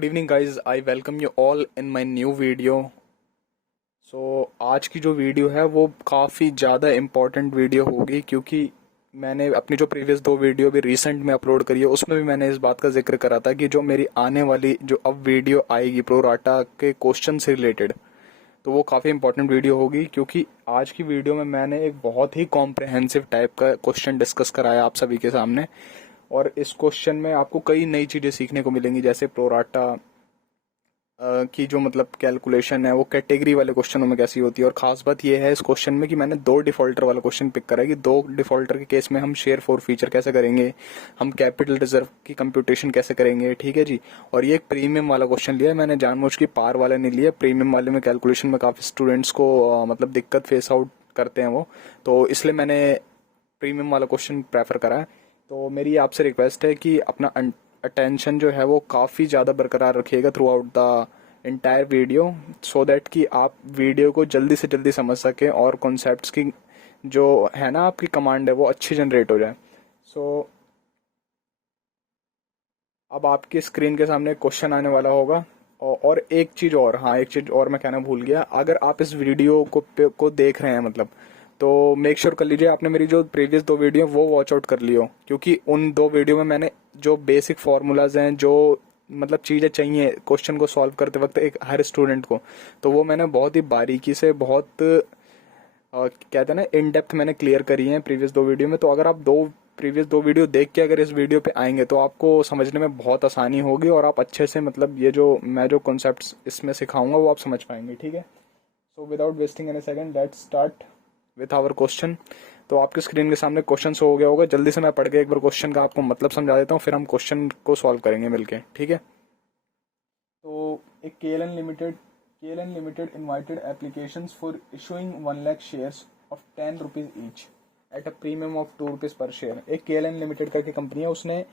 Good evening guys, I welcome you all in my new video. आज की जो video है वो काफ़ी ज़्यादा इम्पोर्टेंट वीडियो होगी, क्योंकि मैंने अपनी जो प्रीवियस दो वीडियो भी रिसेंट में अपलोड करी है उसमें भी मैंने इस बात का जिक्र करा था कि जो मेरी आने वाली जो अब वीडियो आएगी प्रोराटा के क्वेश्चन से रिलेटेड, तो वो काफ़ी इंपॉर्टेंट वीडियो होगी। क्योंकि आज की वीडियो में मैंने एक बहुत ही कॉम्प्रहेंसिव टाइप का क्वेश्चन डिस्कस कराया आप सभी के सामने, और इस क्वेश्चन में आपको कई नई चीज़ें सीखने को मिलेंगी, जैसे प्रोराटा की जो मतलब कैलकुलेशन है वो कैटेगरी वाले क्वेश्चनों में कैसी होती है। और खास बात यह है इस क्वेश्चन में कि मैंने दो डिफॉल्टर वाला क्वेश्चन पिक करा है कि दो डिफॉल्टर के केस में हम शेयर फॉर फीचर कैसे करेंगे, हम कैपिटल रिजर्व की कंप्यूटेशन कैसे करेंगे, ठीक है जी। और ये एक प्रीमियम वाला क्वेश्चन लिया है मैंने, जानबूझ के पार वाला नहीं लिया। प्रीमियम वाले में कैलकुलेशन में काफ़ी स्टूडेंट्स को मतलब दिक्कत फेस आउट करते हैं वो, तो इसलिए मैंने प्रीमियम वाला क्वेश्चन प्रेफर करा है। तो मेरी आपसे रिक्वेस्ट है कि अपना अटेंशन जो है वो काफ़ी ज़्यादा बरकरार रखिएगा through out the entire video, so that कि आप वीडियो को जल्दी से जल्दी समझ सकें और कॉन्सेप्ट्स की जो है ना आपकी कमांड है वो अच्छी जनरेट हो जाए। अब आपकी स्क्रीन के सामने क्वेश्चन आने वाला होगा। और एक चीज़ और, हाँ एक चीज़ और मैं कहना भूल गया, अगर आप इस वीडियो को देख रहे हैं मतलब, तो मेक श्योर कर लीजिए आपने मेरी जो प्रीवियस दो वीडियो वो वॉच आउट कर लियो, क्योंकि उन दो वीडियो में मैंने जो बेसिक फार्मूलाज हैं, जो मतलब चीज़ें चाहिए क्वेश्चन को सॉल्व करते वक्त एक हर स्टूडेंट को, तो वो मैंने बहुत ही बारीकी से बहुत कहते हैं ना इन डेप्थ मैंने क्लियर करी है प्रीवियस दो वीडियो में। तो अगर आप प्रीवियस दो वीडियो देख के अगर इस वीडियो पे आएंगे तो आपको समझने में बहुत आसानी होगी, और आप अच्छे से मतलब ये जो मैं जो कॉन्सेप्ट्स इसमें सिखाऊंगा वो आप समझ पाएंगे, ठीक है। So without wasting any second let's start with our question. तो आपके स्क्रीन के सामने क्वेश्चन हो गया होगा, जल्दी से मैं पढ़ के एक बार क्वेश्चन का आपको मतलब समझा देता हूँ, फिर हम क्वेश्चन को सॉल्व करेंगे मिलके, ठीक है। तो एक KLN Limited invited applications for issuing 1 lakh shares of 10 rupees each at a premium of 2 rupees per share। एक KLN Limited करके कंपनी है, उसने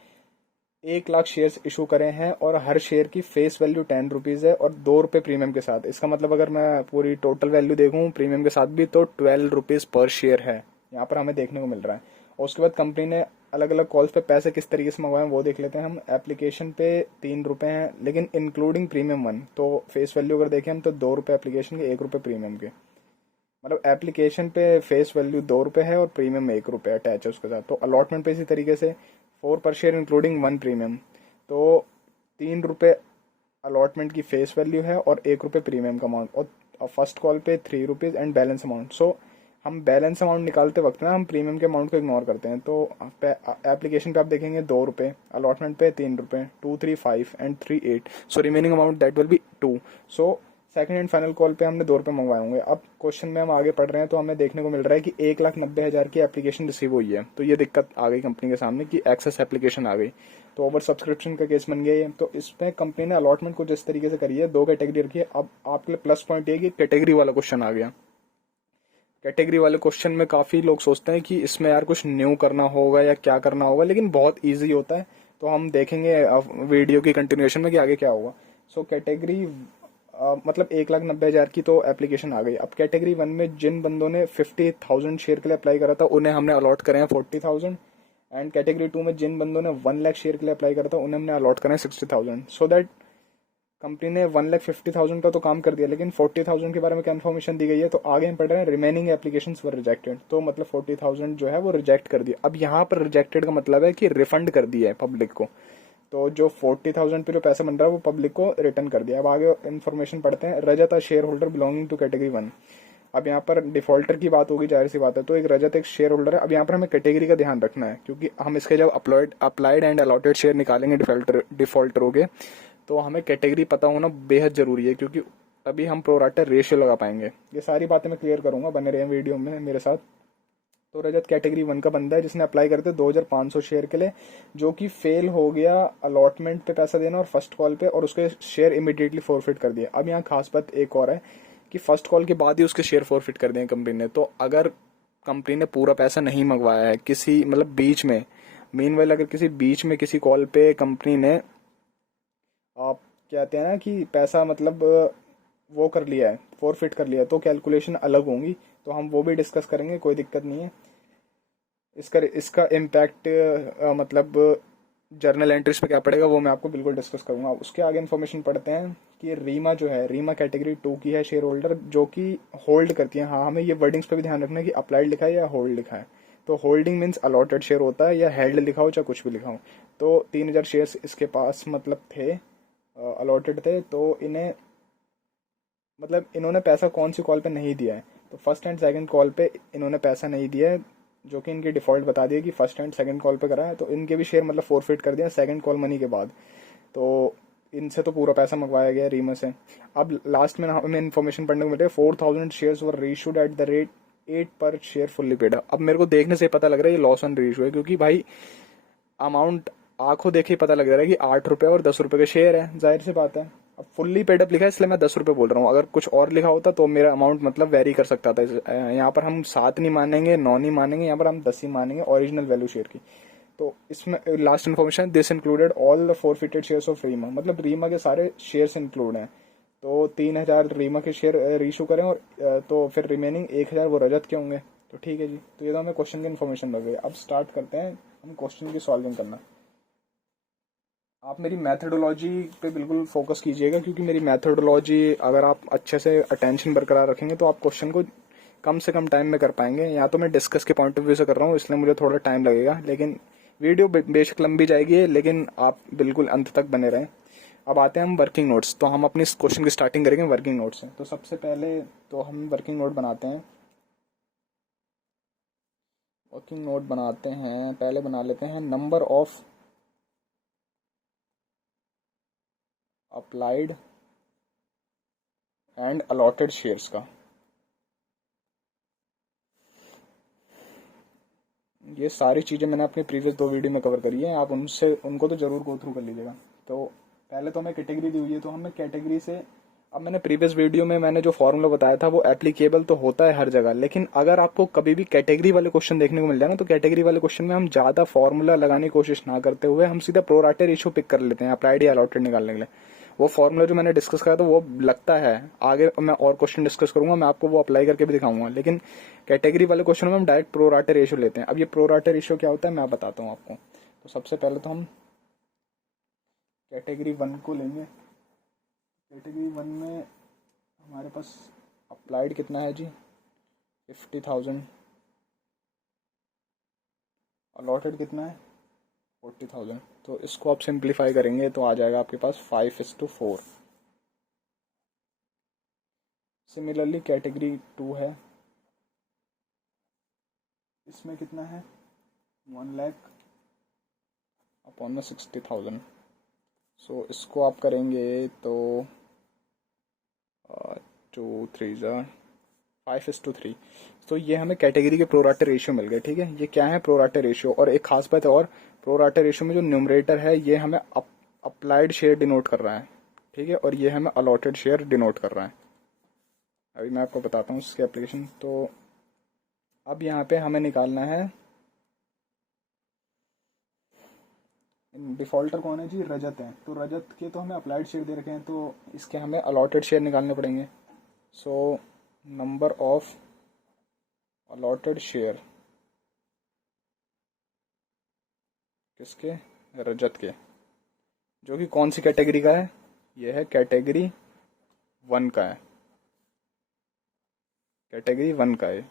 1 लाख शेयर्स इशू करे हैं और हर शेयर की फेस वैल्यू 10 रुपीज़ है और 2 रुपये प्रीमियम के साथ। इसका मतलब अगर मैं पूरी टोटल वैल्यू देखूँ प्रीमियम के साथ भी तो 12 रुपीज़ पर शेयर है यहाँ पर हमें देखने को मिल रहा है। और उसके बाद कंपनी ने अलग अलग कॉल्स पे पैसे किस तरीके से मंगवाए वो देख लेते हैं हम। एप्लीकेशन पे 3 रुपये हैं, लेकिन इंक्लूडिंग प्रीमियम वन, तो फेस वैल्यू अगर देखें हम तो 2 रुपये एप्लीकेशन के, 1 रुपये प्रीमियम के। मतलब एप्लीकेशन पे फेस वैल्यू 2 रुपये है और प्रीमियम 1 रुपये अटैच है उसके साथ। तो अलॉटमेंट पे इसी तरीके से 4 पर शेयर इंक्लूडिंग 1 प्रीमियम, तो 3 रुपये अलॉटमेंट की फेस वैल्यू है और 1 रुपये प्रीमियम का अमाउंट, और फर्स्ट कॉल पे 3 रुपीज़ एंड बैलेंस अमाउंट। सो हम बैलेंस अमाउंट निकालते वक्त ना हम प्रीमियम के अमाउंट को इग्नोर करते हैं। तो एप्लीकेशन पे आप देखेंगे 2 रुपये, अलॉटमेंट पे 3 रुपये, 2 3 5 and 3 8, so remaining amount that will be 2। So second and final call पे हमने 2 रुपये मंगवाए होंगे। अब क्वेश्चन में हम आगे पढ़ रहे हैं तो हमें देखने को मिल रहा है कि 1,90,000 की एप्लीकेशन रिसीव हुई है। तो ये दिक्कत आ गई कंपनी के सामने कि एक्सेस एप्लीकेशन आ गई, तो ओवर सब्सक्रिप्शन का केस बन गया ये। तो इसमें कंपनी ने अलॉटमेंट को जिस तरीके से करी है, 2 कैटेगरी रखी है। अब आपके लिए प्लस पॉइंट ये कि कैटेगरी वाला क्वेश्चन आ गया। कैटेगरी वाले क्वेश्चन में काफ़ी लोग सोचते हैं कि इसमें यार कुछ न्यू करना होगा या क्या करना होगा, लेकिन बहुत ईजी होता है। तो हम देखेंगे वीडियो की कंटिन्यूएशन में कि आगे क्या होगा। सो कैटेगरी मतलब 1,90,000 की तो एप्लीकेशन आ गई। अब कैटेगरी वन में जिन बंदों ने 50,000 शेयर के लिए अप्लाई करा था उन्हें हमने अलॉट करे हैं 40,000, एंड कैटेगरी टू में जिन बंदों ने 1 लाख शेयर के लिए अप्लाई करा था उन्हें हमने अलॉट करें 60,000। सो दैट कंपनी ने 1,50,000 का तो काम कर दिया, लेकिन 40,000 के बारे में क्या इन्फॉर्मेशन दी गई है। तो आगे हम पढ़ रहे हैं रिमेनिंग एप्लीकेशंस वर रिजेक्टेड, तो मतलब 40,000 जो है वो रिजेक्ट कर दिया। अब यहाँ पर रिजेक्टेड का मतलब है कि रिफंड कर दिया है पब्लिक को। तो जो 40,000 पे जो पैसा बन रहा है वो पब्लिक को रिटर्न कर दिया। अब आगे इन्फॉर्मेशन पढ़ते हैं। Rajat a share holder belonging to category one. अब यहाँ पर डिफॉल्टर की बात होगी, जाहिर सी बात है। तो एक रजत एक शेयर होल्डर है। अब यहाँ पर हमें कैटेगरी का ध्यान रखना है, क्योंकि हम इसके जब अप्लाइड एंड अलॉटेड शेयर निकालेंगे डिफॉल्टर हो गए, तो हमें कैटेगरी पता होना बेहद जरूरी है, क्योंकि तभी हम प्रोराटा रेशियो लगा पाएंगे। ये सारी बातें मैं क्लियर करूंगा, बने रहे वीडियो में मेरे साथ। तो रजत कैटेगरी वन का बंदा है जिसने अप्लाई करते 2,500 शेयर के लिए, जो कि फेल हो गया अलॉटमेंट पे पैसा देना और फर्स्ट कॉल पे, और उसके शेयर इमीडिएटली फॉरफिट कर दिया। अब यहाँ खास बात एक और है कि फर्स्ट कॉल के बाद ही उसके शेयर फॉरफिट कर दिए कंपनी ने। तो अगर कंपनी ने पूरा पैसा नहीं मंगवाया है किसी मतलब बीच में, मीनवाइल अगर किसी बीच में किसी कॉल पे कंपनी ने आप कहते हैं ना कि पैसा मतलब वो कर लिया है, फॉरफिट कर लिया है, तो कैलकुलेशन अलग होंगी। तो हम वो भी डिस्कस करेंगे, कोई दिक्कत नहीं है। इसका इम्पैक्ट मतलब जर्नल एंट्रीज पे क्या पड़ेगा वो मैं आपको बिल्कुल डिस्कस करूंगा। उसके आगे इन्फॉर्मेशन पढ़ते हैं कि रीमा जो है, रीमा कैटेगरी 2 की है शेयर होल्डर जो कि होल्ड करती है। हाँ, हमें ये वर्डिंग्स पे भी ध्यान रखना है कि अप्लाइड लिखा है या होल्ड लिखा है। तो होल्डिंग मीन्स अलॉटेड शेयर होता है, या हेल्ड लिखा हो चाहे कुछ भी लिखा हो। तो 3,000 शेयर्स इसके पास मतलब थे, अलॉटेड थे। तो इन्हें मतलब इन्होंने पैसा कौन सी कॉल पे नहीं दिया है, तो फर्स्ट एंड सेकंड कॉल पे इन्होंने पैसा नहीं दिया है, जो कि इनकी डिफॉल्ट बता दिया कि फर्स्ट एंड सेकंड कॉल पे करा है। तो इनके भी शेयर मतलब फोरफिट कर दिया सेकंड कॉल मनी के बाद। तो इनसे तो पूरा पैसा मंगवाया गया रीमा से। अब लास्ट में हमें इन्फॉर्मेशन पढ़ने को मिले 4,000 shares were reissued at the rate 8 per share fully paid. अब मेरे को देखने से पता लग रहा है ये लॉस ऑन रीइशू है, क्योंकि भाई अमाउंट आंखों देखे ही पता लग रहा है कि 8 रुपए और 10 रुपए के शेयर है, जाहिर सी बात है। अब फुल्ली पेडअप लिखा है इसलिए मैं 10 रुपए बोल रहा हूँ, अगर कुछ और लिखा होता तो मेरा अमाउंट मतलब वेरी कर सकता था। यहाँ पर हम 7 नहीं मानेंगे, 9 नहीं मानेंगे, यहाँ पर हम 10 ही मानेंगे ओरिजिनल वैल्यू शेयर की। तो इसमें last information, this included all the forfeited shares of Rima, मतलब रीमा के सारे शेयर्स इंक्लूड हैं। तो 3,000 रीमा के शेयर रीइशू करें, और तो फिर रिमेनिंग 1,000 वो रजत के होंगे। तो ठीक है जी, तो ये तो हमें क्वेश्चन की इन्फॉर्मेशन लग गई। अब स्टार्ट करते हैं हम क्वेश्चन की सॉल्विंग करना। आप मेरी मैथडोलॉजी पे बिल्कुल फोकस कीजिएगा, क्योंकि मेरी मैथडोलॉजी अगर आप अच्छे से अटेंशन बरकरार रखेंगे तो आप क्वेश्चन को कम से कम टाइम में कर पाएंगे। या तो मैं डिस्कस के पॉइंट ऑफ व्यू से कर रहा हूँ इसलिए मुझे थोड़ा टाइम लगेगा, लेकिन वीडियो बेशक लंबी जाएगी, लेकिन आप बिल्कुल अंत तक बने रहें। अब आते हैं हम वर्किंग नोट्स। तो हम अपनी इस क्वेश्चन की स्टार्टिंग करेंगे वर्किंग नोट से। तो सबसे पहले तो हम वर्किंग नोट बनाते हैं। पहले बना लेते हैं number of applied and allotted shares का। ये सारी चीज़ें मैंने अपने प्रीवियस 2 वीडियो में कवर करी है, आप उनको तो जरूर गो थ्रू कर लीजिएगा। तो पहले तो हमें कैटेगरी दी हुई है, तो हमें कैटेगरी से, अब मैंने प्रीवियस वीडियो में मैंने जो फॉर्मूला बताया था वो एप्लीकेबल तो होता है हर जगह, लेकिन अगर आपको कभी भी कैटेगरी वाले क्वेश्चन देखने को मिल जाए ना, तो कैटेगरी वाले क्वेश्चन में हम ज़्यादा फॉर्मूला लगाने की कोशिश ना करते हुए हम सीधा प्रोराटे रेशियो पिक कर लेते हैं अप्लाइड या अलॉटेड निकालने के लिए। वो फॉर्मूला जो मैंने डिस्कस करा था वो लगता है, आगे मैं और क्वेश्चन डिस्कस करूंगा, मैं आपको वो अप्लाई करके भी दिखाऊंगा, लेकिन कैटेगरी वाले क्वेश्चन में हम डायरेक्ट प्रोराटे रेशियो लेते हैं। अब ये प्रोराटे रेशियो क्या होता है मैं बताता हूँ आपको। तो सबसे पहले तो हम कैटेगरी 1 को लेंगे। कैटेगरी 1 में हमारे पास अप्लाइड कितना है जी, 50,000। अलॉटेड कितना है, 40,000। तो इसको आप सिंप्लीफाई करेंगे तो आ जाएगा आपके पास 5:4। सिमिलरली कैटेगरी 2 है, इसमें कितना है, 1,00,000 अपॉन में 60,000। सो इसको आप करेंगे तो 5:3। तो ये हमें कैटेगरी के प्रोराटे रेशियो मिल गए। ठीक है, ये क्या है, प्रोराटे रेशियो। और एक खास बात है, और प्रोराटे रेशियो में जो न्यूमरेटर है ये हमें अप्लाइड शेयर डिनोट कर रहा है। ठीक है, और ये हमें अलॉटेड शेयर डिनोट कर रहा है। अभी मैं आपको बताता हूँ इसकी एप्लीकेशन। तो अब यहाँ पे हमें निकालना है, डिफॉल्टर कौन है जी, रजत है। तो रजत के तो हमें अप्लाइड शेयर दे रखे हैं, तो इसके हमें अलॉटेड शेयर निकालने पड़ेंगे। So number of allotted share किसके, रजत के, जो कि कौन सी कैटेगरी का है, यह है कैटेगरी 1 का है। कैटेगरी 1 का है।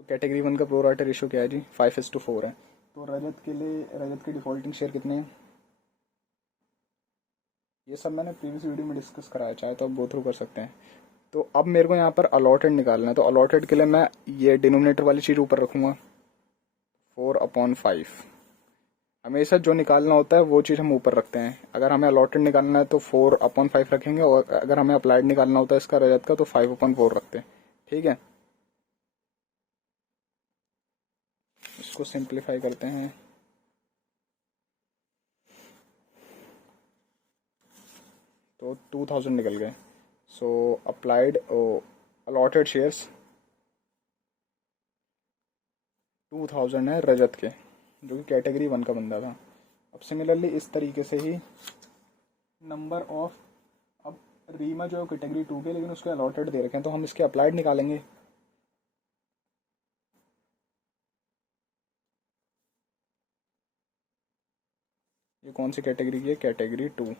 तो कैटेगरी 1 का प्रोराटा रेशियो क्या है जी, 5:4 है। तो रजत के लिए, रजत के डिफॉल्टिंग शेयर कितने हैं, ये सब मैंने प्रीवियस वीडियो में डिस्कस कराया, चाहे तो आप गो थ्रू कर सकते हैं। तो अब मेरे को यहाँ पर अलॉटेड निकालना है। तो अलॉटेड के लिए मैं ये डिनोमिनेटर वाली चीज़ ऊपर रखूँगा, 4/5। हमेशा जो निकालना होता है वो चीज़ हम ऊपर रखते हैं। अगर हमें अलॉटेड निकालना है तो 4/5 रखेंगे, और अगर हमें अप्लाइड निकालना होता है इसका रजत का तो 5/4 रखते हैं। ठीक है, इसको सिंप्लीफाई करते हैं। तो 2,000 निकल गए। सो अप्लाइड अलॉटेड शेयर्स 2,000 है रजत के, जो कि कैटेगरी 1 का बंदा था। अब सिमिलरली इस तरीके से ही नंबर ऑफ, अब रीमा जो है कैटेगरी 2 के, लेकिन उसके अलॉटेड दे रखे हैं, तो हम इसके अप्लाइड निकालेंगे। कौन सी कैटेगरी की है? कैटेगरी 2।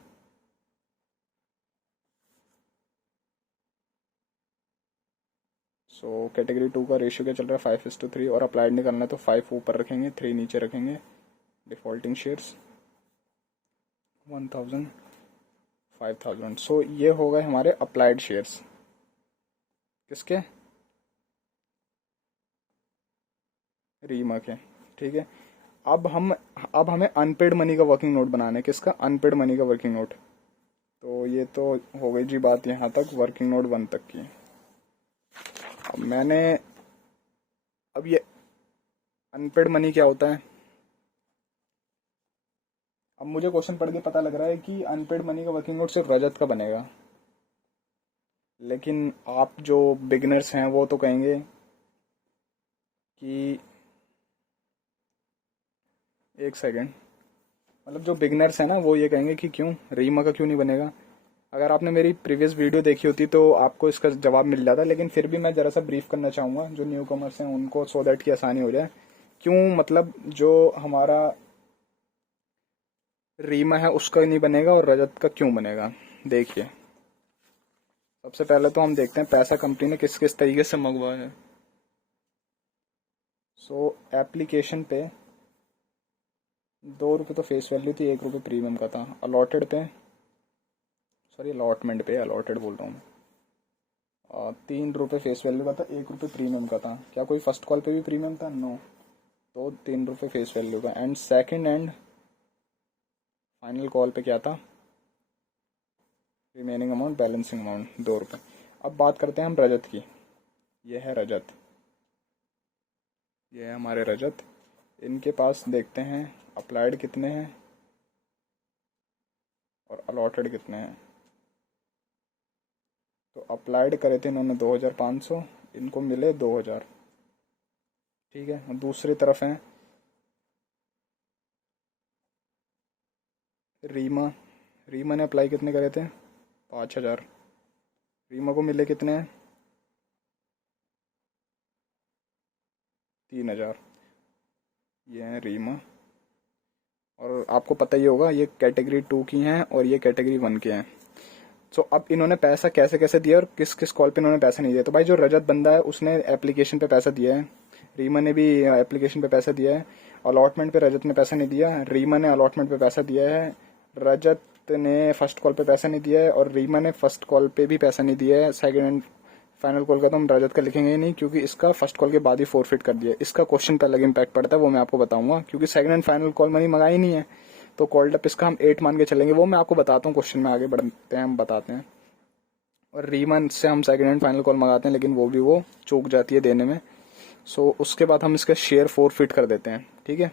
सो कैटेगरी 2 का रेशियो क्या चल रहा है? 5:3। और अप्लाइड नहीं करना है तो 5 ऊपर रखेंगे, 3 नीचे रखेंगे। Defaulting shares 1000, 5000। सो ये हो गए हमारे अप्लाइड शेयर्स। किसके? रीमा के। ठीक है। अब हमें अनपेड मनी का वर्किंग नोट बनाना है। किसका? अनपेड मनी का वर्किंग नोट। तो ये तो हो गई जी बात यहाँ तक वर्किंग नोट 1 तक की। अब ये अनपेड मनी क्या होता है? अब मुझे क्वेश्चन पढ़ के पता लग रहा है कि अनपेड मनी का वर्किंग नोट सिर्फ रजत का बनेगा, लेकिन आप जो बिगिनर्स हैं वो तो कहेंगे कि एक सेकेंड, मतलब जो बिगिनर्स हैं ना वो ये कहेंगे कि क्यों रीमा का क्यों नहीं बनेगा। अगर आपने मेरी प्रीवियस वीडियो देखी होती तो आपको इसका जवाब मिल जाता, लेकिन फिर भी मैं जरा सा ब्रीफ करना चाहूँगा जो न्यू कमर्स हैं उनको, सो दैट की आसानी हो जाए। क्यों, मतलब जो हमारा रीमा है उसका नहीं बनेगा और रजत का क्यों बनेगा। देखिए, सबसे पहले तो हम देखते हैं पैसा कंपनी ने किस किस तरीके से मंगवाया है। सो एप्लीकेशन पे 2 रुपये तो फेस वैल्यू थी, 1 रुपये प्रीमियम का था। अलॉटेड पे, सॉरी अलॉटमेंट पे, अलॉटेड बोल रहा हूँ, 3 रुपये फेस वैल्यू का था, 1 रुपये प्रीमियम का था। क्या कोई फर्स्ट कॉल पे भी प्रीमियम था? नो। तो 3 रुपये फेस वैल्यू का। And second and final call पे क्या था? रिमेनिंग अमाउंट, बैलेंसिंग अमाउंट 2 रुपये। अब बात करते हैं हम रजत की। ये है रजत, ये है हमारे रजत। इनके पास देखते हैं अप्लाइड कितने हैं और अलॉटेड कितने हैं। तो अप्लाइड करे थे इन्होंने 2500, इनको मिले 2000। ठीक है। और दूसरी तरफ है रीमा। रीमा ने अप्लाई कितने करे थे? 5000। रीमा को मिले कितने हैं? 3000। ये है रीमा। और आपको पता ही होगा ये कैटेगरी 2 की हैं और ये कैटेगरी 1 के हैं। सो अब इन्होंने पैसा कैसे कैसे दिया और किस किस कॉल पे इन्होंने पैसा नहीं दिया। तो भाई जो रजत बंदा है उसने एप्लीकेशन पे पैसा दिया है, रीमा ने भी एप्लीकेशन पे पैसा दिया है। अलॉटमेंट पे रजत ने पैसा नहीं दिया, रीमा ने अलॉटमेंट पे पैसा दिया है। रजत ने फर्स्ट कॉल पे पैसा नहीं दिया है और रीमा ने फर्स्ट कॉल पे भी पैसा नहीं दिया है। सेकंड एंड फाइनल कॉल का तो हम रजत का लिखेंगे ही नहीं, क्योंकि इसका फर्स्ट कॉल के बाद ही फोरफिट कर दिया। इसका क्वेश्चन पे अलग इम्पैक्ट पड़ता है, वो मैं आपको बताऊंगा, क्योंकि second and final call money मंगाई नहीं है। तो कॉल्ड अप इसका हम 8 मान के चलेंगे, वो मैं आपको बताता हूँ क्वेश्चन में आगे बढ़ते हैं, हम बताते हैं। और रीमन से हम सेकंड एंड फाइनल कॉल मंगाते हैं, लेकिन वो चूक जाती है देने में। सो उसके बाद हम इसका शेयर फोरफिट कर देते हैं। ठीक है,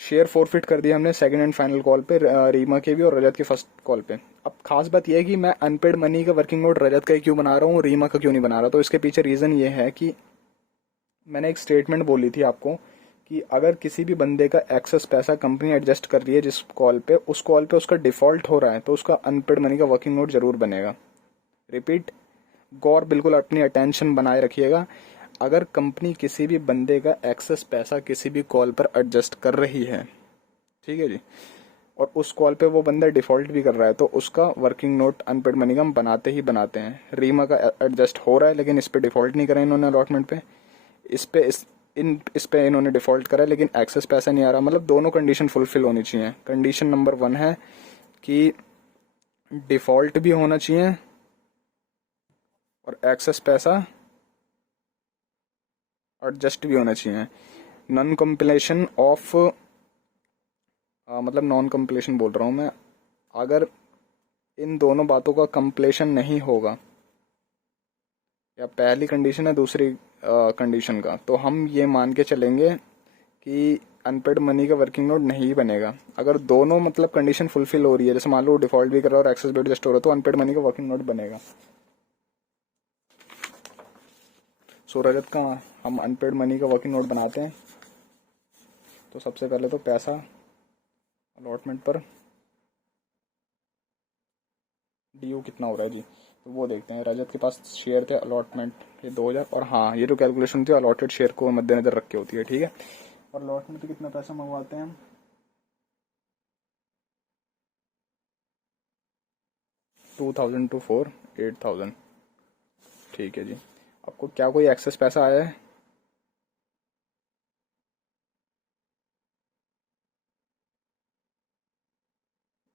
शेयर फोरफिट कर दिया हमने सेकंड एंड फाइनल कॉल पे, रीमा के भी और रजत के फर्स्ट कॉल पे। अब खास बात यह है कि मैं अनपेड मनी का वर्किंग नोट रजत का क्यों बना रहा हूँ, रीमा का क्यों नहीं बना रहा। तो इसके पीछे रीजन ये है कि मैंने एक स्टेटमेंट बोली थी आपको कि अगर किसी भी बंदे का एक्सेस पैसा कंपनी एडजस्ट कर रही है जिस कॉल पे, उस कॉल पे उसका डिफॉल्ट हो रहा है, तो उसका अनपेड मनी का वर्किंग नोट जरूर बनेगा। रिपीट, गौर बिल्कुल अपनी अटेंशन बनाए रखिएगा। अगर कंपनी किसी भी बंदे का एक्सेस पैसा किसी भी कॉल पर एडजस्ट कर रही है, ठीक है जी, और उस कॉल पे वो बंदा डिफॉल्ट भी कर रहा है, तो उसका वर्किंग नोट अनपेड मनी का हम बनाते ही बनाते हैं। रीमा का एडजस्ट हो रहा है लेकिन इस पे डिफॉल्ट नहीं करा इन्होंने अलॉटमेंट पे, इस पे इन्होंने डिफॉल्ट करा लेकिन एक्सेस पैसा नहीं आ रहा। मतलब दोनों कंडीशन फुलफिल होनी चाहिए। कंडीशन नंबर 1 है कि डिफॉल्ट भी होना चाहिए और एक्सेस पैसा एडजस्ट भी होना चाहिए। नॉन कंप्लीशन ऑफ, मतलब नॉन कंप्लीशन बोल रहा हूँ मैं, अगर इन दोनों बातों का कंप्लीशन नहीं होगा, या पहली कंडीशन है दूसरी कंडीशन का, तो हम ये मान के चलेंगे कि अनपेड मनी का वर्किंग नोट नहीं बनेगा। अगर दोनों मतलब कंडीशन फुलफिल हो रही है, जैसे मान लो डिफॉल्ट भी कर रहा है और एक्सेस भी एडजस्ट हो रहा है, तो अनपेड मनी का वर्किंग नोट बनेगा। सो रजत का हम अनपेड मनी का वर्किंग नोट बनाते हैं। तो सबसे पहले तो पैसा अलॉटमेंट पर ड्यू कितना हो रहा है जी, तो वो देखते हैं। रजत के पास शेयर थे अलॉटमेंट ये 2000, और हाँ ये जो कैलकुलेशन थी अलॉटेड शेयर को मद्देनजर रख के होती है। ठीक है, और अलॉटमेंट पे कितना पैसा मंगवाते हैं हम? 2000 टू 4 8000। ठीक है जी। आपको क्या कोई एक्सेस पैसा आया है?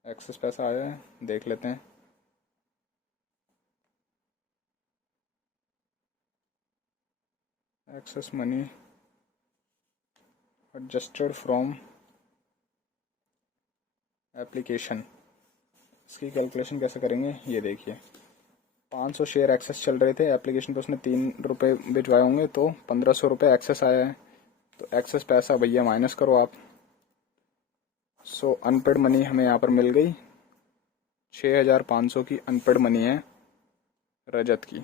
एक्सेस पैसा आया है, देख लेते हैं। Excess money adjusted from application. इसकी कैलकुलेशन कैसे करेंगे, ये देखिए। 500 शेयर एक्सेस चल रहे थे एप्लीकेशन पे, उसने 3 रुपये भिजवाए होंगे तो 1500 रुपये एक्सेस आया है। तो एक्सेस पैसा भैया माइनस करो आप। सो अनपेड मनी हमें यहाँ पर मिल गई 6500 की अनपेड मनी है रजत की।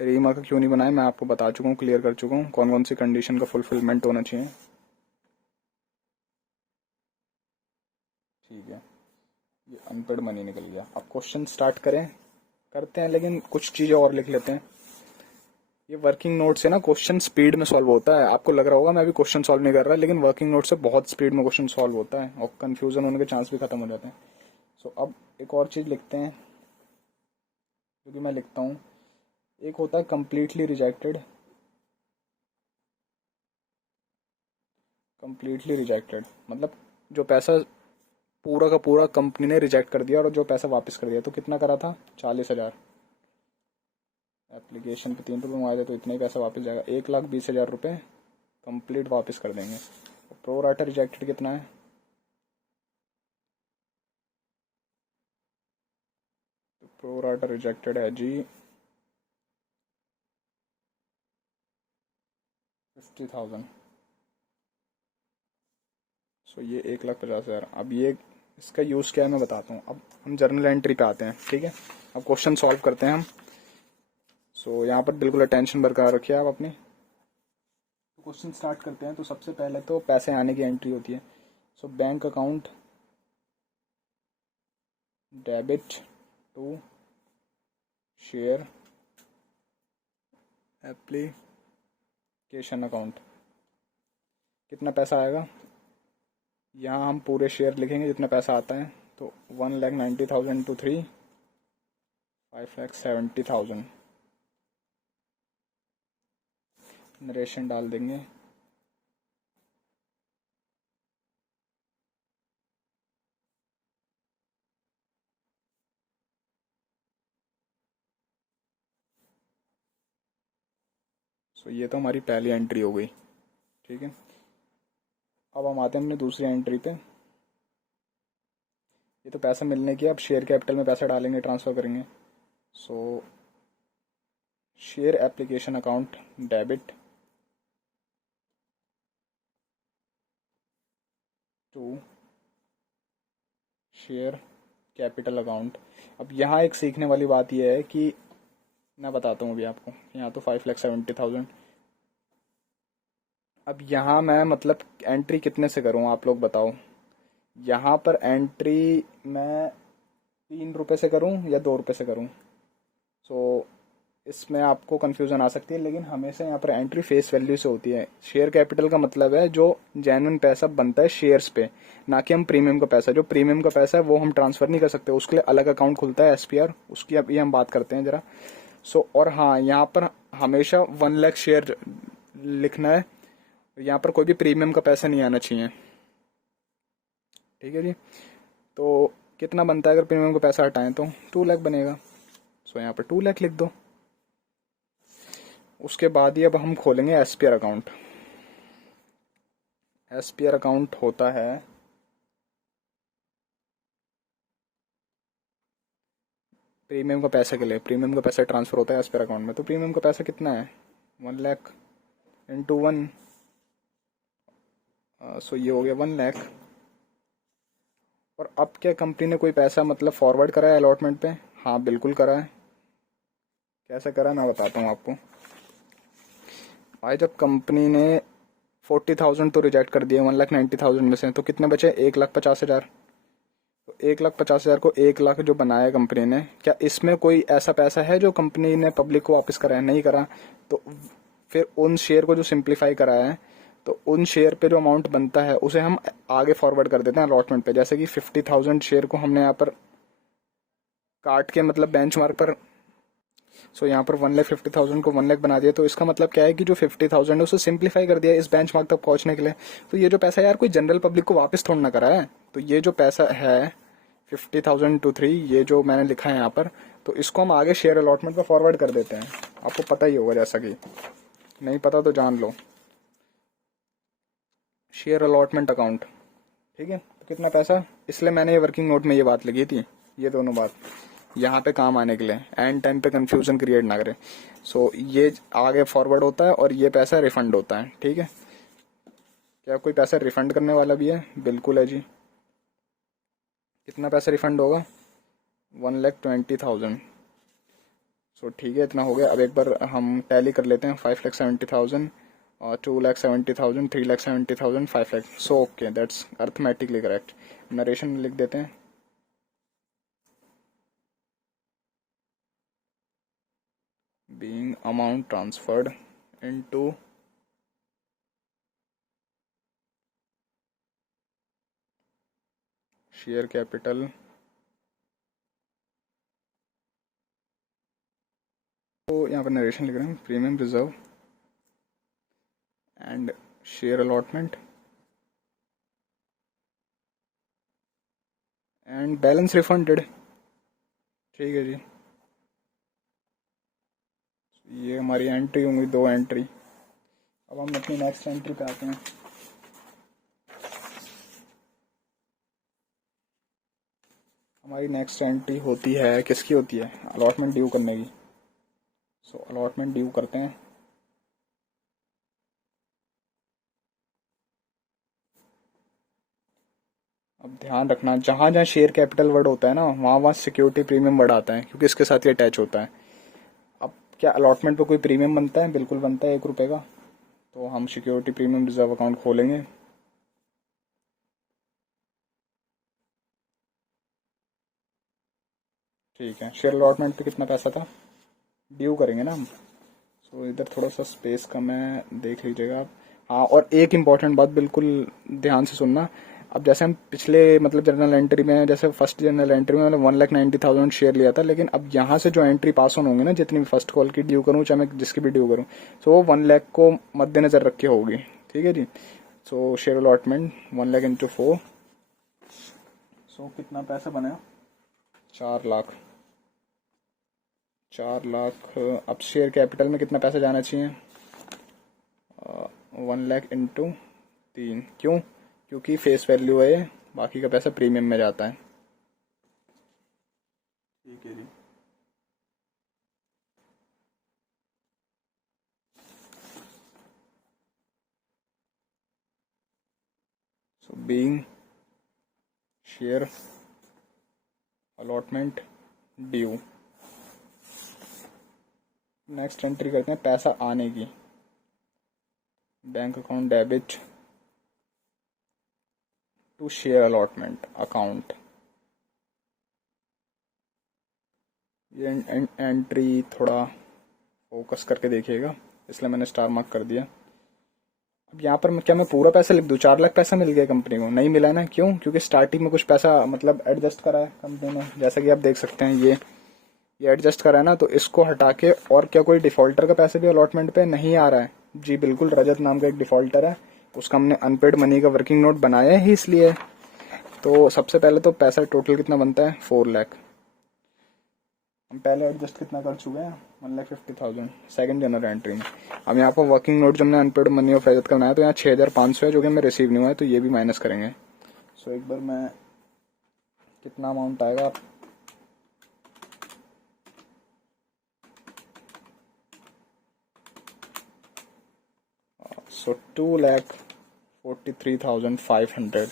रीमा का क्यों नहीं बनाया, मैं आपको बता चुका हूँ, क्लियर कर चुका हूँ कौन कौन सी कंडीशन का फुलफिलमेंट होना चाहिए। ठीक है, ये अनपेड मनी निकल गया। अब क्वेश्चन स्टार्ट करते हैं, लेकिन कुछ चीज़ें और लिख लेते हैं। ये वर्किंग नोट से ना क्वेश्चन स्पीड में सॉल्व होता है। आपको लग रहा होगा मैं अभी क्वेश्चन सॉल्व नहीं कर रहा, लेकिन वर्किंग नोट से बहुत स्पीड में क्वेश्चन सॉल्व होता है और कंफ्यूजन होने के चांस भी खत्म हो जाते हैं। सो अब एक और चीज़ लिखते हैं जो कि मैं लिखता हूँ। एक होता है कम्प्लीटली रिजेक्टेड। कम्प्लीटली रिजेक्टेड मतलब जो पैसा पूरा का पूरा कंपनी ने रिजेक्ट कर दिया और जो पैसा वापस कर दिया। तो कितना करा था, 40,000। एप्लीकेशन पे 3 रुपये मंगाए थे तो इतना ही पैसा वापस जाएगा, 1,20,000 रुपये कंप्लीट वापस कर देंगे। प्रो राटा रिजेक्टेड कितना है, तो प्रो राटा रिजेक्टेड है जी 50,000। सो ये 1,50,000। अब ये इसका यूज़ क्या है मैं बताता हूँ। अब हम जर्नल एंट्री पे आते हैं, ठीक है। अब क्वेश्चन सॉल्व करते हैं हम। सो यहाँ पर बिल्कुल अटेंशन बरकरार रखिए आप अपनी। तो क्वेश्चन स्टार्ट करते हैं। तो सबसे पहले तो पैसे आने की एंट्री होती है। So bank account debit to share application account. कितना पैसा आएगा, यहाँ हम पूरे शेयर लिखेंगे जितना पैसा आता है। तो 1,90,000 टू 3 5,70,000 नरेशन डाल देंगे। सो ये तो हमारी पहली एंट्री हो गई, ठीक है। अब हम आते हैं अपनी दूसरी एंट्री पे। ये तो पैसा मिलने की, अब शेयर कैपिटल में पैसा डालेंगे, ट्रांसफ़र करेंगे। So share application account debit to share capital account. अब यहाँ एक सीखने वाली बात यह है कि मैं बताता हूँ अभी आपको। यहाँ तो 5,70,000। अब यहाँ मैं मतलब एंट्री कितने से करूँ आप लोग बताओ। यहाँ पर एंट्री मैं 3 रुपये से करूँ या 2 रुपये से करूँ। सो इसमें आपको कन्फ्यूज़न आ सकती है, लेकिन हमेशा यहाँ पर एंट्री फेस वैल्यू से होती है। शेयर कैपिटल का मतलब है जो जेन्युइन पैसा बनता है शेयर्स पे, ना कि हम प्रीमियम का पैसा। जो प्रीमियम का पैसा है वो हम ट्रांसफ़र नहीं कर सकते, उसके लिए अलग अकाउंट खुलता है SPR, उसकी अभी हम बात करते हैं ज़रा। सो और हाँ, यहाँ पर हमेशा 1 लाख शेयर लिखना है। यहाँ पर कोई भी प्रीमियम का पैसा नहीं आना चाहिए, ठीक है जी। तो कितना बनता है अगर प्रीमियम का पैसा हटाएं तो 2 लाख बनेगा। सो यहाँ पर 2 लाख लिख दो। उसके बाद ही अब हम खोलेंगे SPR अकाउंट। SPR अकाउंट होता है प्रीमियम का पैसा के लिए। प्रीमियम का पैसा ट्रांसफ़र होता है SPR अकाउंट में। तो प्रीमियम का पैसा कितना है, 1 लाख इंटू 1। सो ये हो गया 1 लाख। और अब क्या कंपनी ने कोई पैसा मतलब फॉरवर्ड करा है अलॉटमेंट पे? हाँ बिल्कुल करा है। कैसे करा है मैं बताता हूँ आपको। भाई जब कंपनी ने 40,000 तो रिजेक्ट कर दिए 1,90,000 में से, तो कितने बचे, 1,50,000। तो 1,50,000 को 1 लाख जो बनाया कंपनी ने, क्या इसमें कोई ऐसा पैसा है जो कंपनी ने पब्लिक को वापस करा है? नहीं करा। तो फिर उन शेयर को जो सिंप्लीफाई कराया है, तो उन शेयर पे जो अमाउंट बनता है उसे हम आगे फॉरवर्ड कर देते हैं अलॉटमेंट पे। जैसे कि 50,000 शेयर को हमने यहाँ पर काट के मतलब बेंचमार्क पर। सो यहाँ पर 1,50,000 को 1 लाख बना दिया, तो इसका मतलब क्या है कि जो 50,000 है उसे सिंप्लीफाई कर दिया इस बेंचमार्क तक पहुंचने के लिए। तो ये जो पैसा यार कोई जनरल पब्लिक को वापस थोड़ा ना करा है। तो ये जो पैसा है 50,000 टू 3, ये जो मैंने लिखा है यहाँ पर, तो इसको हम आगे शेयर अलॉटमेंट पर फॉरवर्ड कर देते हैं। आपको पता ही होगा, जैसा कि नहीं पता तो जान लो। शेयर अलॉटमेंट अकाउंट, ठीक है। तो कितना पैसा, इसलिए मैंने ये वर्किंग नोट में ये बात लिखी थी, ये दोनों बात यहाँ पे काम आने के लिए, एंड टाइम पे कंफ्यूजन क्रिएट ना करे। सो ये आगे फॉरवर्ड होता है और ये पैसा रिफंड होता है, ठीक है। क्या कोई पैसा रिफंड करने वाला भी है? बिल्कुल है जी। कितना पैसा रिफंड होगा? 1,20,000। सो ठीक है, इतना हो गया। अब एक बार हम टैली कर लेते हैं। 5,70,000 और 2,70,000, 3,70,000, 5 lakh. So okay, that's arithmetically correct. Narration में लिख देते हैं। being amount transferred into share capital, तो यहाँ पर नरेशन लिख रहे हैं, premium reserve and share allotment and balance refunded, ठीक है जी। ये हमारी एंट्री होंगी, 2 एंट्री। अब हम अपनी नेक्स्ट एंट्री पे आते हैं। हमारी नेक्स्ट एंट्री होती है, किसकी होती है? अलॉटमेंट ड्यू करने की। सो अलॉटमेंट ड्यू करते हैं। अब ध्यान रखना, जहां जहां शेयर कैपिटल वर्ड होता है ना, वहां वहां सिक्योरिटी प्रीमियम वर्ड आता है, क्योंकि इसके साथ ये अटैच होता है। अब क्या अलॉटमेंट पे कोई प्रीमियम बनता है? बिल्कुल बनता है, 1 रुपए का। तो हम सिक्योरिटी प्रीमियम रिजर्व अकाउंट खोलेंगे। ठीक है, शेयर अलॉटमेंट पे कितना पैसा था? ड्यू करेंगे ना हम। सो इधर थोड़ा सा स्पेस कम है, देख लीजिएगा आप। हाँ, और एक इम्पॉर्टेंट बात बिल्कुल ध्यान से सुनना। अब जैसे हम पिछले मतलब जनरल एंट्री में, जैसे फर्स्ट जनरल एंट्री में मैंने 1,90,000 शेयर लिया था, लेकिन अब यहाँ से जो एंट्री पास ऑन होंगे ना, जितनी भी फर्स्ट कॉल की ड्यू करूँ चाहे मैं जिसकी भी ड्यू करूँ, तो वो 1 लाख को मद्देनजर रख के होगी, ठीक है जी। So share allotment 1 lakh into 4, so कितना पैसा बना? 4 लाख। 4 लाख। अब शेयर कैपिटल में कितना पैसा जाना चाहिए? 1 लाख इंटू 3। क्यों? क्योंकि फेस वैल्यू है, बाकी का पैसा प्रीमियम में जाता है, ठीक है जी। So being share allotment due, next entry करते हैं पैसा आने की। Bank account debit to share allotment account. ये एंट्री थोड़ा फोकस करके देखिएगा, इसलिए मैंने स्टार मार्क कर दिया। अब यहाँ पर क्या मैं पूरा पैसा लिख दूँ? 4 लाख पैसा मिल गया कंपनी को? नहीं मिला ना। क्यों? क्योंकि स्टार्टिंग में कुछ पैसा मतलब एडजस्ट करा है कंपनी ने, जैसा कि आप देख सकते हैं ये एडजस्ट करा है ना। तो इसको हटा के, और क्या कोई डिफॉल्टर का पैसा भी अलॉटमेंट पे नहीं आ रहा है? जी बिल्कुल, रजत नाम का एक डिफॉल्टर है, उसका हमने अनपेड मनी का वर्किंग नोट बनाया ही इसलिए। तो सबसे पहले तो पैसा टोटल कितना बनता है? 4 लाख। हम पहले एडजस्ट कितना कर चुके हैं? 1,50,000 सेकंड जनरल एंट्री में। अब यहाँ पर वर्किंग नोट जो हमने अनपेड मनी ऑफ रजत का बनाया, तो यहाँ 6,500 है जो कि हमें रिसीव नहीं हुआ है, तो ये भी माइनस करेंगे। सो एक बार मैं, कितना अमाउंट आएगा? सो 2,43,500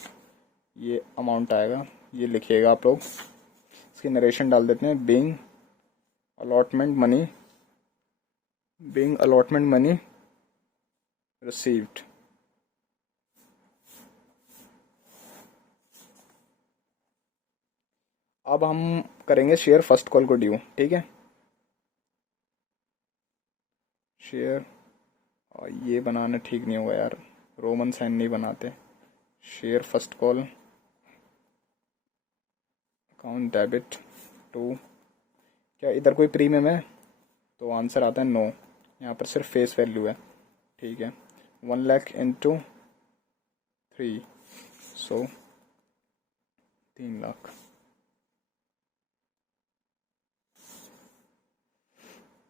ये अमाउंट आएगा। ये लिखिएगा आप लोग, इसकी नरेशन डाल देते हैं। Being allotment money received. अब हम करेंगे शेयर फर्स्ट कॉल को ड्यू, ठीक है। शेयर, ये बनाना ठीक नहीं होगा यार, रोमन साइन नहीं बनाते। Share first call account debit to क्या इधर कोई प्रीमियम है? तो आंसर आता है नो। यहाँ पर सिर्फ फेस वैल्यू है। ठीक है, 1 लाख इंटू 3, सो 3 lakh.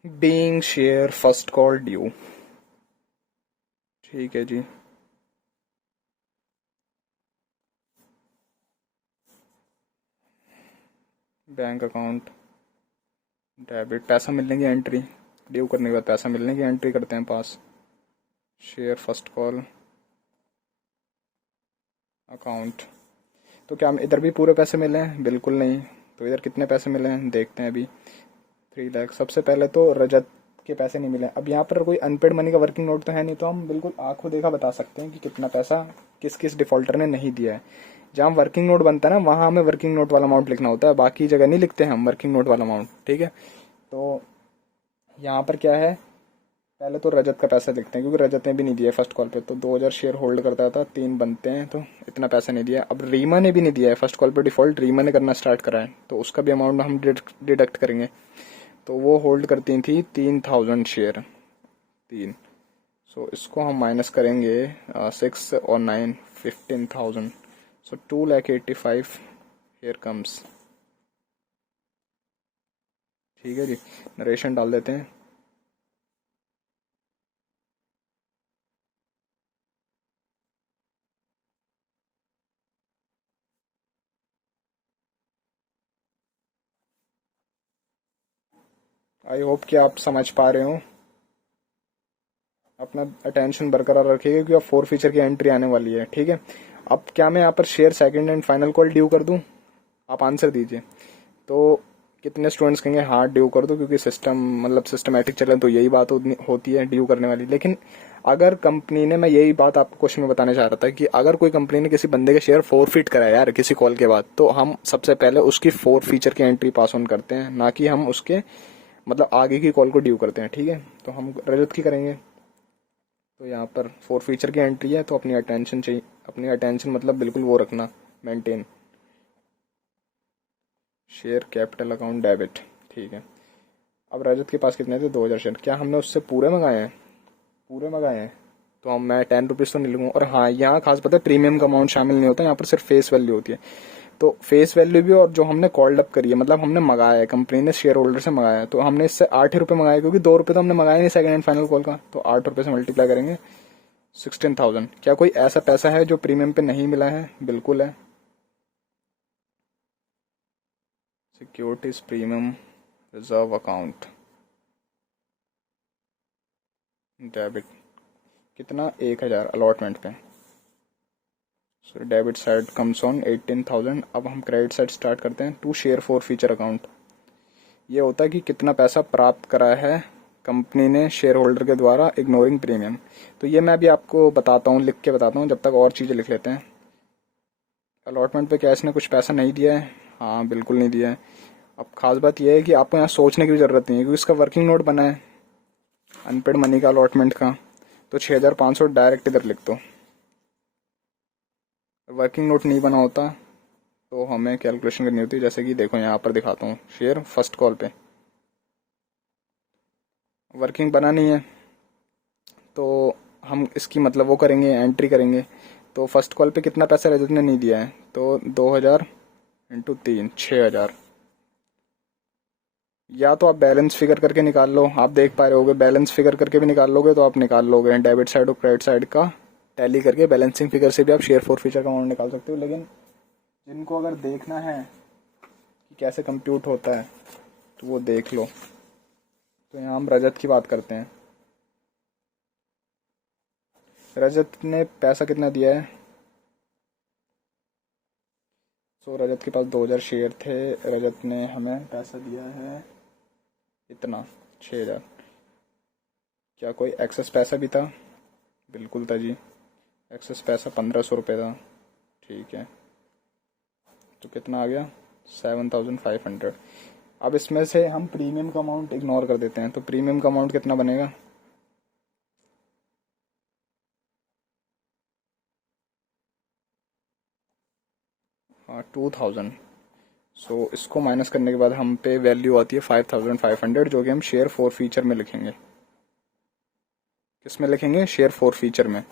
Being share first call due. ठीक है जी। बैंक अकाउंट डेबिट, पैसा मिलने की एंट्री, ड्यू करने के बाद पैसा मिलने की एंट्री करते हैं pass. Share first call account. तो क्या हम इधर भी पूरे पैसे मिले हैं? बिल्कुल नहीं। तो इधर कितने पैसे मिले हैं देखते हैं अभी। 3 लाख। सबसे पहले तो रजत के पैसे नहीं मिले। अब यहाँ पर कोई अनपेड मनी का वर्किंग नोट तो है नहीं, तो हम बिल्कुल आंखों देखा बता सकते हैं कि कितना पैसा किस किस डिफॉल्टर ने नहीं दिया है। जहाँ वर्किंग नोट बनता है ना, वहाँ हमें वर्किंग नोट वाला अमाउंट लिखना होता है, बाकी जगह नहीं लिखते हम वर्किंग नोट वाला अमाउंट। ठीक है, तो यहाँ पर क्या है, पहले तो रजत का पैसा लिखते हैं क्योंकि रजत ने भी नहीं दिया फर्स्ट कॉल पे। तो 2000 शेयर होल्ड करता था, 3 बनते हैं, तो इतना पैसा नहीं दिया। अब रीमा ने भी नहीं दिया है फर्स्ट कॉल पे डिफॉल्ट, रीमा ने करना स्टार्ट करा है, तो उसका भी अमाउंट हम डिडक्ट करेंगे। तो वो होल्ड करती थी 3000 शेयर, 3। सो इसको हम माइनस करेंगे 6 और 9, 15,000। सो 2,85,000 हेयर कम्स। ठीक है जी, नरेशन डाल देते हैं। आई होप कि आप समझ पा रहे हो। अपना अटेंशन बरकरार रखिएगा क्योंकि अब 4 फीचर की एंट्री आने वाली है। ठीक है, अब क्या मैं यहाँ पर share second and final call due कर दूं? आप आंसर दीजिए। तो कितने स्टूडेंट्स कहेंगे हाँ ड्यू कर दो, क्योंकि सिस्टम मतलब सिस्टमेटिक चले तो यही बात होती है ड्यू करने वाली। लेकिन अगर कंपनी ने, मैं यही बात आपको क्वेश्चन में बताना चाह रहा था कि अगर कोई कंपनी ने किसी बंदे के शेयर फोरफिट करा है यार किसी कॉल के बाद, तो हम सबसे पहले उसकी 4 फीचर की एंट्री पास ऑन करते हैं, ना कि हम उसके मतलब आगे की कॉल को ड्यू करते हैं। ठीक है, तो हम रजत की करेंगे। तो यहाँ पर 4 फीचर की एंट्री है, तो अपनी अटेंशन चाहिए, अपनी अटेंशन मतलब बिल्कुल वो रखना, maintain. Share capital account debit. ठीक है, अब रजत के पास कितने थे? 2000 शेयर। क्या हमने उससे पूरे मंगाए हैं? पूरे मंगाए हैं। तो हम मैं 10 रुपीज़ तो नहीं लूँगा। और हाँ, यहाँ खास पता है प्रीमियम का अमाउंट शामिल नहीं होता, यहाँ पर सिर्फ फेस वैल्यू होती है। तो फेस वैल्यू भी और जो हमने कॉल्ड अप करी है, मतलब हमने मंगाया है, कंपनी ने शेयर होल्डर से मंगाया है, तो हमने इससे 8 रुपये मंगाए, क्योंकि 2 रुपये तो हमने मंगाए नहीं सेकंड एंड फाइनल कॉल का। तो 8 रुपये से मल्टीप्लाई करेंगे 16,000। क्या कोई ऐसा पैसा है जो प्रीमियम पे नहीं मिला है? बिल्कुल है। Securities premium reserve account debit. कितना? 1000 अलॉटमेंट पे। So debit side comes on 18,000। अब हम क्रेडिट साइड स्टार्ट करते हैं। To share 4 feature account. ये होता है कि कितना पैसा प्राप्त करा है कंपनी ने शेयर होल्डर के द्वारा इग्नोरिंग प्रीमियम। तो ये मैं भी आपको बताता हूँ, लिख के बताता हूँ, जब तक और चीज़ें लिख लेते हैं। अलॉटमेंट पे क्या इसने कुछ पैसा नहीं दिया है? हाँ बिल्कुल नहीं दिया है। अब खास बात यह है कि आपको यहाँ सोचने की भी ज़रूरत नहीं है, क्योंकि इसका वर्किंग नोट बना है अनपेड मनी का अलॉटमेंट का। तो 6,500 डायरेक्ट इधर लिख दो। वर्किंग नोट नहीं बना होता तो हमें कैलकुलेशन करनी होती है, जैसे कि देखो यहाँ पर दिखाता हूँ। शेयर फर्स्ट कॉल पे वर्किंग बना नहीं है, तो हम इसकी मतलब वो करेंगे, एंट्री करेंगे। तो फर्स्ट कॉल पे कितना पैसा रजत ने नहीं दिया है? तो 2000 इंटू 3, 6,000। या तो आप बैलेंस फिगर करके निकाल लो, आप देख पा रहे होगे, बैलेंस फिगर करके भी निकाल लोगे तो आप निकाल लोगे डेबिट साइड और क्रेडिट साइड का टैली करके। बैलेंसिंग फिगर से भी आप शेयर 4 फीचर का अमाउंट निकाल सकते हो। लेकिन जिनको अगर देखना है कि कैसे कंप्यूट होता है तो वो देख लो। तो यहाँ हम रजत की बात करते हैं। रजत ने पैसा कितना दिया है? सो रजत के पास 2000 शेयर थे, रजत ने हमें पैसा दिया है इतना, 6,000। क्या कोई एक्सेस पैसा भी था? बिल्कुल था जी। एक्सेस पैसा 1500 रुपये था। ठीक है, तो कितना आ गया? 7,500। अब इसमें से हम प्रीमियम का अमाउंट इग्नोर कर देते हैं, तो प्रीमियम का अमाउंट कितना बनेगा? हाँ 2,000। सो इसको माइनस करने के बाद हम पे वैल्यू आती है 5500, जो कि हम शेयर फॉर फीचर में लिखेंगे। किस में लिखेंगे? शेयर फॉर फीचर में।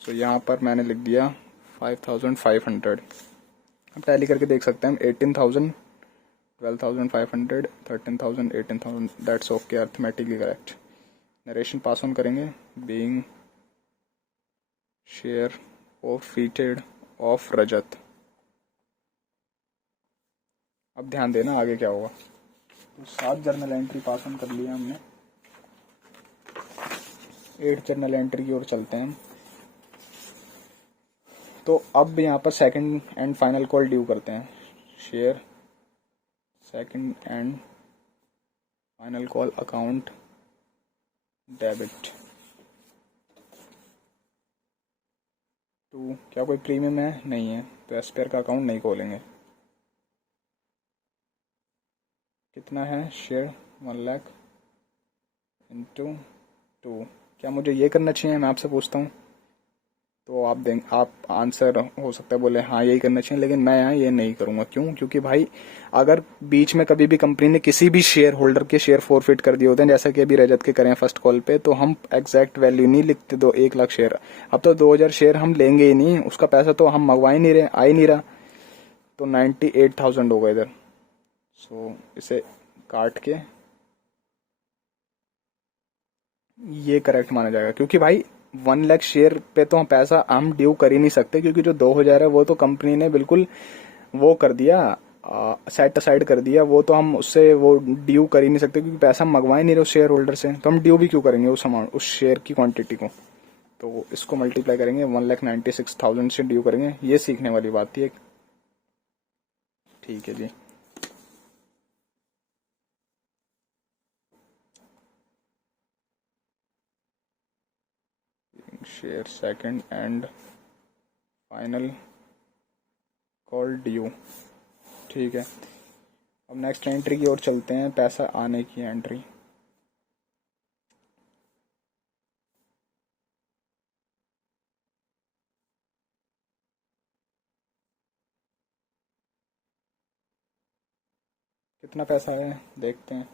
सो यहाँ पर मैंने लिख दिया 5500। अब टैली करके देख सकते हैं हम 18,000, 12,500, 13,000, 18,000, that's okay, arithmetically correct. Narration pass on करेंगे, being share of feature of Rajat. अब ध्यान देना आगे क्या होगा। तो 7 जर्नल एंट्री पास ऑन कर लिया हमने, 8 जर्नल एंट्री की ओर चलते हैं हम। तो अब यहाँ पर second and final call due करते हैं। Share second and final call account debit to, क्या कोई प्रीमियम है? नहीं है, तो एस्पेयर का अकाउंट नहीं खोलेंगे। कितना है? Share 1 lakh into 2। क्या मुझे ये करना चाहिए? मैं आपसे पूछता हूँ। तो आप आंसर हो सकता है बोले हाँ यही करना चाहिए, लेकिन मैं यहाँ ये नहीं करूंगा। क्यों? क्योंकि भाई अगर बीच में कभी भी कंपनी ने किसी भी शेयर होल्डर के शेयर फॉरफिट कर दिए होते हैं, जैसा कि अभी रजत के करें फर्स्ट कॉल पे, तो हम एग्जैक्ट वैल्यू नहीं लिखते। 1 लाख शेयर, अब तो 2000 शेयर हम लेंगे ही नहीं, उसका पैसा तो हम मंगवा ही नहीं रहे, आ ही नहीं रहा। तो 98,000 होगा इधर। सो इसे काट के ये करेक्ट माना जाएगा, क्योंकि भाई 1 लाख शेयर पे तो हम पैसा हम ड्यू कर ही नहीं सकते, क्योंकि जो 2000 है वो तो कंपनी ने बिल्कुल वो कर दिया, सेट असाइड कर दिया। वो तो हम उससे वो ड्यू कर ही नहीं सकते, क्योंकि पैसा हम मंगवा ही नहीं रहे उस शेयर होल्डर से, तो हम ड्यू भी क्यों करेंगे उस अमाउंट, उस शेयर की क्वांटिटी को। तो इसको मल्टीप्लाई करेंगे, 1,96,000 से ड्यू करेंगे। ये सीखने वाली बात थी एक। ठीक है जी। Share second and final call due. ठीक है, अब नेक्स्ट एंट्री की ओर चलते हैं, पैसा आने की एंट्री। कितना पैसा है देखते हैं,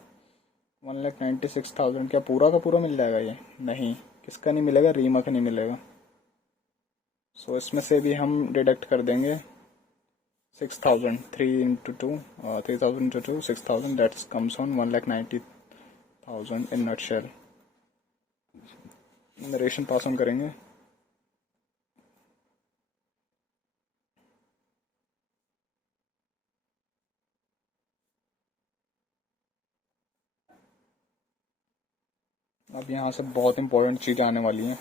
1,96,000। क्या पूरा का पूरा मिल जाएगा ये? नहीं, किसका नहीं मिलेगा? रीमा का नहीं मिलेगा। सो इसमें से भी हम डिडक्ट कर देंगे 6,000, 3 into 2, 3,000 into 2, 6,000, that's comes on 1,90,000 in nutshell. Narration pass on करेंगे। अब यहाँ से बहुत इंपॉर्टेंट चीज़ें आने वाली हैं।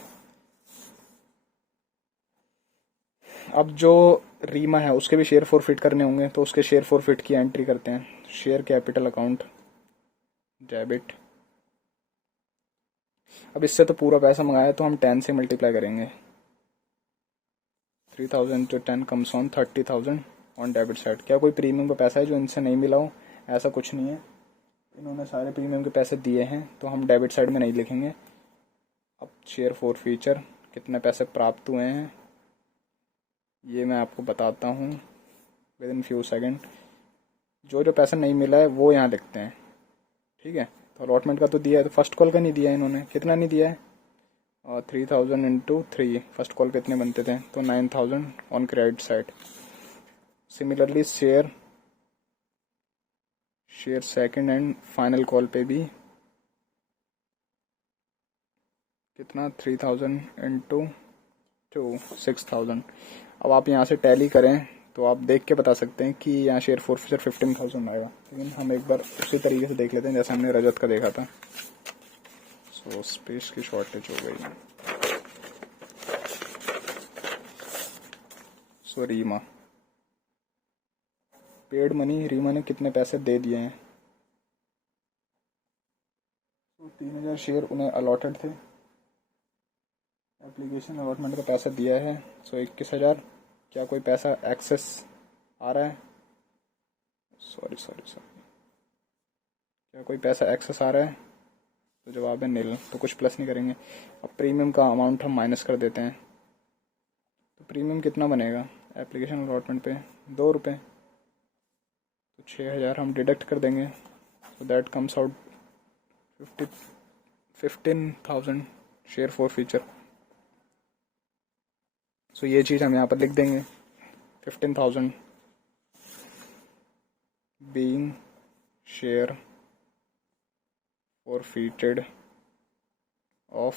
अब जो रीमा है उसके भी शेयर फॉरफिट करने होंगे, तो उसके शेयर फॉरफिट की एंट्री करते हैं। Share capital account debit. अब इससे तो पूरा पैसा मंगाया, तो हम 10 से मल्टीप्लाई करेंगे। 3,000 to 10 comes on 30,000 on debit side. क्या कोई प्रीमियम का पैसा है जो इनसे नहीं मिला हो? ऐसा कुछ नहीं है, इन्होंने सारे प्रीमियम के पैसे दिए हैं, तो हम डेबिट साइड में नहीं लिखेंगे। अब शेयर फॉर फ्यूचर कितने पैसे प्राप्त हुए हैं ये मैं आपको बताता हूँ विद इन फ्यू सेकेंड। जो जो पैसा नहीं मिला है वो यहाँ लिखते हैं। ठीक है, तो अलॉटमेंट का तो दिया है, तो फर्स्ट कॉल का नहीं दिया है इन्होंने। कितना नहीं दिया है? 3,000 इंटू 3, फर्स्ट कॉल पे इतने बनते थे, तो 9,000 on credit side. Similarly share second and final call पे भी कितना? 3,000 इंटू 2, 6,000। अब आप यहाँ से टैली करें तो आप देख के बता सकते हैं कि यहाँ शेयर फॉरफिचर 15,000 आएगा, लेकिन हम एक बार उसी तरीके से देख लेते हैं जैसे हमने रजत का देखा था। सो स्पेस की शॉर्टेज हो गई। सो रीमा पेड मनी, रीमा ने कितने पैसे दे दिए हैं? तो 3,000 शेयर उन्हें अलॉटेड थे, एप्लीकेशन अलॉटमेंट का पैसा दिया है। सो 21,000। क्या कोई पैसा एक्सेस आ रहा है? सॉरी, क्या कोई पैसा एक्सेस आ रहा है? तो जवाब है नील, तो कुछ प्लस नहीं करेंगे। अब प्रीमियम का अमाउंट हम माइनस कर देते हैं, तो प्रीमियम कितना बनेगा? एप्लीकेशन अलॉटमेंट पे 2 रुपये, तो 6,000 हम डिडक्ट कर देंगे, so that comes out 15,000 share for feature. So ये चीज़ हम यहाँ पर लिख देंगे, 15,000 being share for featured of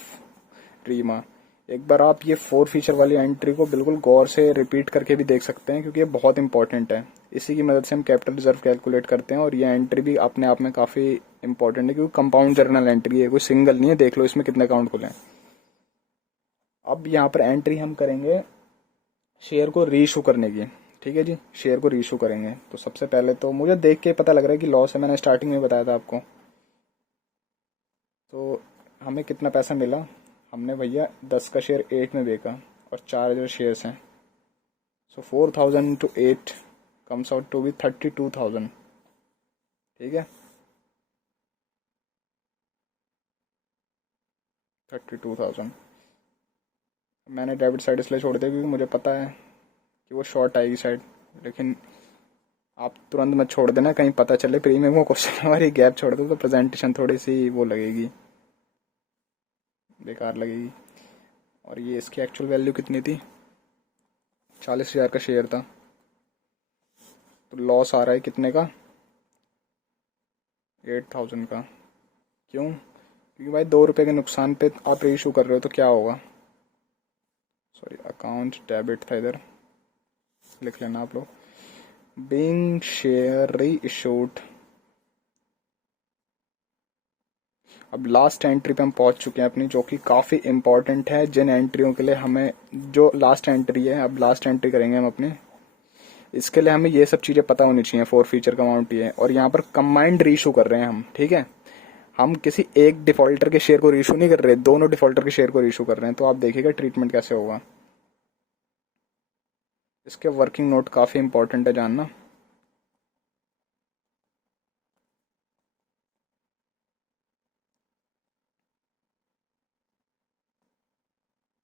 Reema. एक बार आप ये 4 फीचर वाली एंट्री को बिल्कुल गौर से रिपीट करके भी देख सकते हैं, क्योंकि ये बहुत इंपॉर्टेंट है। इसी की मदद से हम कैपिटल रिजर्व कैलकुलेट करते हैं, और ये एंट्री भी अपने आप में काफ़ी इंपॉर्टेंट है, क्योंकि कंपाउंड जर्नल एंट्री है, कोई सिंगल नहीं है। देख लो इसमें कितने अकाउंट खुले हैं। अब यहाँ पर एंट्री हम करेंगे शेयर को रीइशू करने की। ठीक है जी, शेयर को रीइशू करेंगे। तो सबसे पहले तो मुझे देख के पता लग रहा है कि लॉस है, मैंने स्टार्टिंग में बताया था आपको। तो हमें कितना पैसा मिला, हमने भैया 10 का शेयर 8 में बेचा, और 4,000 शेयर्स हैं। So 4,000 into 8 comes out to be 32,000। ठीक है, 32,000। मैंने डेबिट साइड इसलिए छोड़ दिया क्योंकि मुझे पता है कि वो शॉर्ट आएगी साइड, लेकिन आप तुरंत मत छोड़ देना, कहीं पता चले प्रीमियम को क्वेश्चन हमारी गैप छोड़ दो तो प्रेजेंटेशन थोड़ी सी वो लगेगी, बेकार लगेगी। और ये इसकी एक्चुअल वैल्यू कितनी थी, 40,000 का शेयर था। तो लॉस आ रहा है कितने का, 8,000 का। क्यों, क्योंकि भाई 2 रुपये के नुकसान पे आप रीइशू कर रहे हो, तो क्या होगा, सॉरी अकाउंट डेबिट था, इधर लिख लेना आप लोग, बीइंग शेयर री इशूड। अब लास्ट एंट्री पे हम पहुंच चुके हैं अपनी, जो कि काफ़ी इंपॉर्टेंट है जिन एंट्रियों के लिए हमें, जो लास्ट एंट्री है, अब लास्ट एंट्री करेंगे हम अपने। इसके लिए हमें ये सब चीज़ें पता होनी चाहिए। 4 फीचर का अमाउंट ये है, और यहाँ पर कंबाइंड रीइशू कर रहे हैं हम। ठीक है, हम किसी एक डिफॉल्टर के शेयर को रीइशू नहीं कर रहे, दोनों डिफॉल्टर के शेयर को रीइशू कर रहे हैं। तो आप देखिएगा ट्रीटमेंट कैसे होगा। इसके वर्किंग नोट काफ़ी इंपॉर्टेंट है जानना।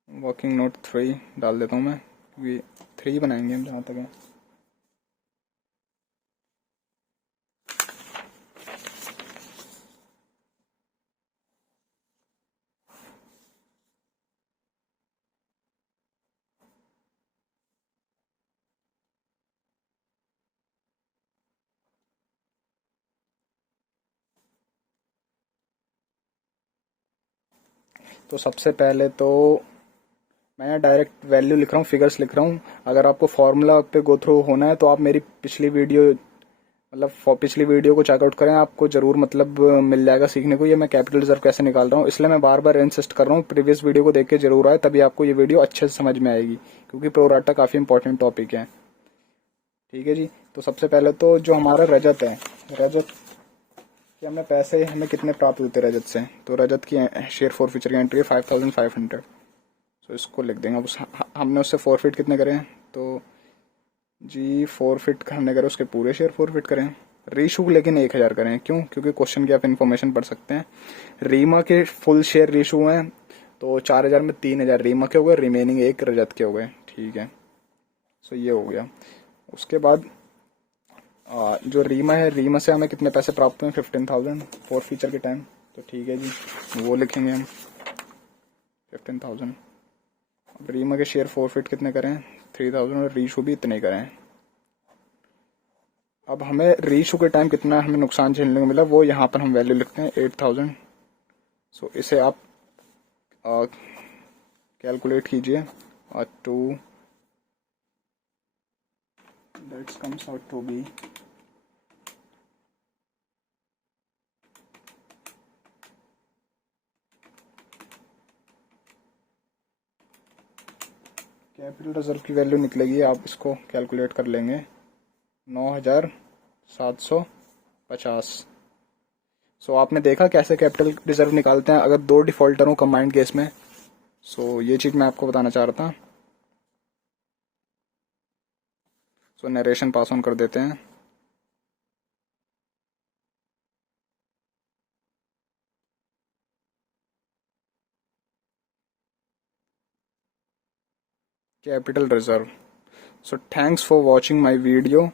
वर्किंग नोट 3 डाल देता हूँ मैं, क्योंकि 3 बनाएंगे हम जहाँ तक है। तो सबसे पहले तो मैं डायरेक्ट वैल्यू लिख रहा हूँ, फिगर्स लिख रहा हूँ। अगर आपको फॉर्मूला पे गो थ्रू होना है तो आप मेरी पिछली वीडियो, मतलब पिछली वीडियो को चेकआउट करें, आपको जरूर मतलब मिल जाएगा सीखने को। ये मैं कैपिटल रिजर्व कैसे निकाल रहा हूँ, इसलिए मैं बार बार इंसिस्ट कर रहा हूँ प्रीवियस वीडियो को देख के जरूर आए, तभी आपको ये वीडियो अच्छे से समझ में आएगी, क्योंकि प्रोराटा काफ़ी इंपॉर्टेंट टॉपिक है। ठीक है जी, तो सबसे पहले तो जो हमारा रजत है, रजत कि हमें पैसे हमें कितने प्राप्त होते रजत से, तो रजत की शेयर 4 फीचर की एंट्री है 5,500। तो इसको लिख देंगे। अब हमने उससे फॉरफिट कितने करें, तो जी फॉरफिट हमने करे उसके पूरे शेयर फॉरफिट करें। रीशू लेकिन 1,000 करें, क्यों, क्योंकि क्वेश्चन की आप इन्फॉर्मेशन पढ़ सकते हैं। रीमा के फुल शेयर रीशू हैं, तो 4,000 में 3,000 रीमा के हो गए, रिमेनिंग 1 रजत के हो गए। ठीक है, सो ये हो गया। उसके बाद जो रीमा है, रीमा से हमें कितने पैसे प्राप्त हुए, 15,000 4 फीचर के टाइम। तो ठीक है जी, वो लिखेंगे हम 15,000। अब रीमा के शेयर फॉरफिट कितने करें, 3,000, और रीशू भी इतने ही करें। अब हमें रीशू के टाइम कितना हमें नुकसान झेलने को मिला, वो यहाँ पर हम वैल्यू लिखते हैं 8,000। सो इसे आप कैलकुलेट कीजिए, और 2 that's comes out to be capital reserve की वैल्यू निकलेगी, आप इसको कैलकुलेट कर लेंगे, 9,750। सो आपने देखा कैसे कैपिटल रिजर्व निकालते हैं अगर 2 डिफॉल्टर हो कंबाइंड केस में। सो ये चीज़ मैं आपको बताना चाह रहा था। सो नरेशन पास ऑन कर देते हैं। Capital reserve, so thanks for watching my video.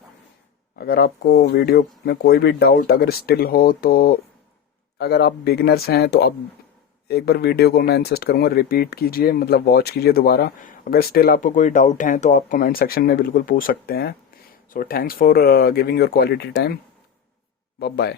अगर आपको वीडियो में कोई भी डाउट अगर स्टिल हो तो अगर आप बिगिनर्स हैं तो आप एक बार वीडियो को मैं इंसिस्ट करूंगा रिपीट कीजिए, मतलब वॉच कीजिए दोबारा। अगर स्टिल आपको कोई डाउट है तो आप कमेंट सेक्शन में बिल्कुल पूछ सकते हैं। So thanks for giving your quality time. Bye bye.